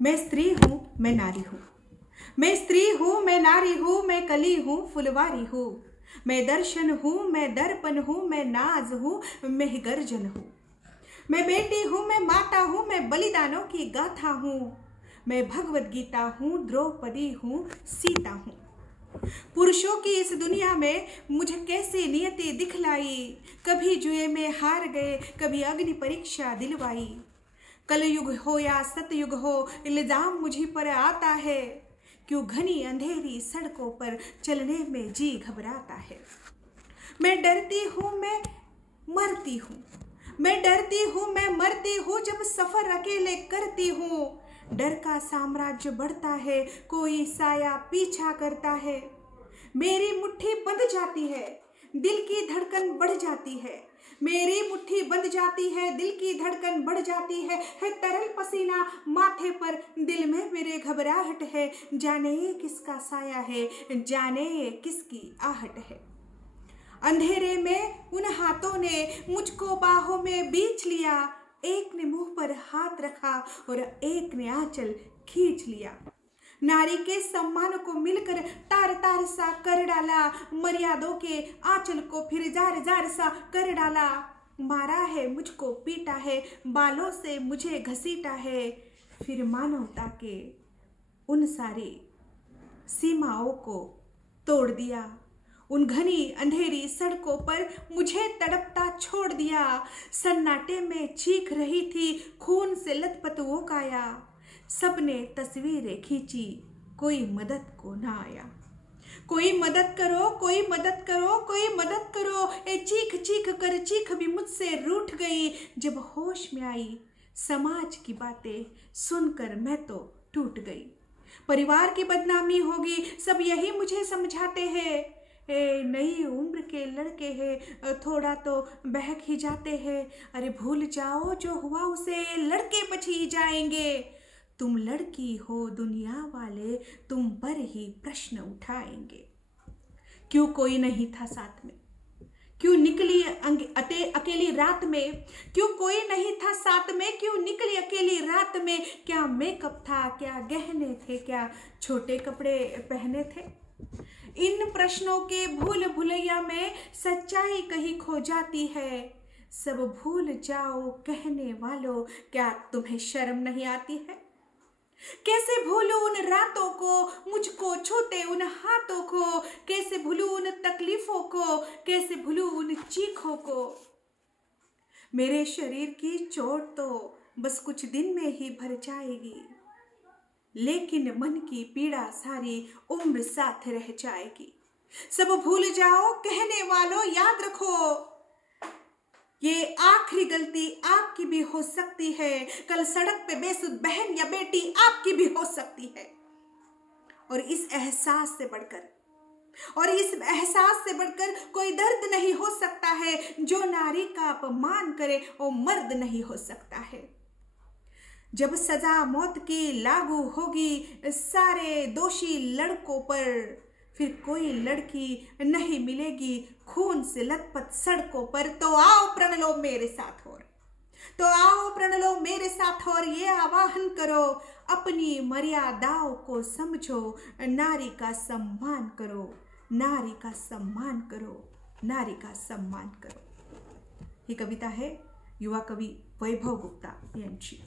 मैं स्त्री हूँ, मैं नारी हूँ। मैं स्त्री हूँ, मैं नारी हूँ, मैं कली हूँ, फुलवारी हूँ। मैं दर्शन हूँ, मैं दर्पण हूँ, मैं नाज हूँ, मैं गर्जन हूँ। मैं बेटी हूँ, मैं माता हूँ, मैं बलिदानों की गाथा हूँ। मैं भगवद गीता हूँ, द्रौपदी हूँ, सीता हूँ। पुरुषों की इस दुनिया में मुझे कैसी नियति दिखलाई। कभी जुए में हार गए, कभी अग्नि परीक्षा दिलवाई। कलयुग हो या सतयुग हो, इल्जाम मुझी पर आता है। क्यों घनी अंधेरी सड़कों पर चलने में जी घबराता है। मैं डरती हूँ, मैं मरती हूँ। मैं डरती हूँ, मैं मरती हूँ, जब सफर अकेले करती हूँ। डर का साम्राज्य बढ़ता है, कोई साया पीछा करता है। मेरी मुट्ठी बंध जाती है, दिल की धड़कन बढ़ जाती है। मेरी मुट्ठी बंध जाती है, दिल की धड़कन बढ़ जाती है तरल पसीना माथे पर, दिल में मेरे घबराहट है। जाने ये किसका साया है, जाने ये किसकी आहट है। अंधेरे में उन हाथों ने मुझको बाहों में बींच लिया। एक ने मुंह पर हाथ रखा और एक ने आंचल खींच लिया। नारी के सम्मान को मिलकर तार तार सा कर डाला। मर्यादों के आंचल को फिर जार जार सा कर डाला। मारा है मुझको, पीटा है, बालों से मुझे घसीटा है। फिर मानवता के उन सारी सीमाओं को तोड़ दिया। उन घनी अंधेरी सड़कों पर मुझे तड़पता छोड़ दिया। सन्नाटे में चीख रही थी, खून से लथपथ वो काया। सबने तस्वीरें खींची, कोई मदद को ना आया। कोई मदद करो, कोई मदद करो, कोई मदद करो। ए चीख चीख कर चीख भी मुझसे रूठ गई। जब होश में आई समाज की बातें सुनकर मैं तो टूट गई। परिवार की बदनामी होगी, सब यही मुझे समझाते हैं। नई उम्र के लड़के हैं, थोड़ा तो बहक ही जाते हैं। अरे भूल जाओ जो हुआ उसे, लड़के बच ही जाएंगे। तुम लड़की हो, दुनिया वाले तुम पर ही प्रश्न उठाएंगे। क्यों कोई नहीं था साथ में, क्यों निकली अकेली रात में। क्यों कोई नहीं था साथ में, क्यों निकली अकेली रात में। क्या मेकअप था, क्या गहने थे, क्या छोटे कपड़े पहने थे। इन प्रश्नों के भूल भुलैया में सच्चाई कहीं खो जाती है। सब भूल जाओ कहने वालों, क्या तुम्हें शर्म नहीं आती है। कैसे भूलूं उन रातों को, मुझको छूते उन हाथों को। कैसे भूलूं उन तकलीफों को, कैसे भूलूं उन चीखों को। मेरे शरीर की चोट तो बस कुछ दिन में ही भर जाएगी, लेकिन मन की पीड़ा सारी उम्र साथ रह जाएगी। सब भूल जाओ कहने वालों, याद रखो ये आखिरी गलती आपकी भी हो सकती है। कल सड़क पे बेसुध बहन या बेटी आपकी भी हो सकती है। और इस एहसास से बढ़कर कोई दर्द नहीं हो सकता है। जो नारी का अपमान करे वो मर्द नहीं हो सकता है। जब सजा मौत की लागू होगी सारे दोषी लड़कों पर, फिर कोई लड़की नहीं मिलेगी खून से लथपथ सड़कों पर। तो आओ प्रण लो मेरे साथ और, तो आओ प्रण लो मेरे साथ और ये आवाहन करो, अपनी मर्यादाओं को समझो, नारी का सम्मान करो, नारी का सम्मान करो, नारी का सम्मान करो। ही कविता है युवा कवी वैभव गुप्ता यांची।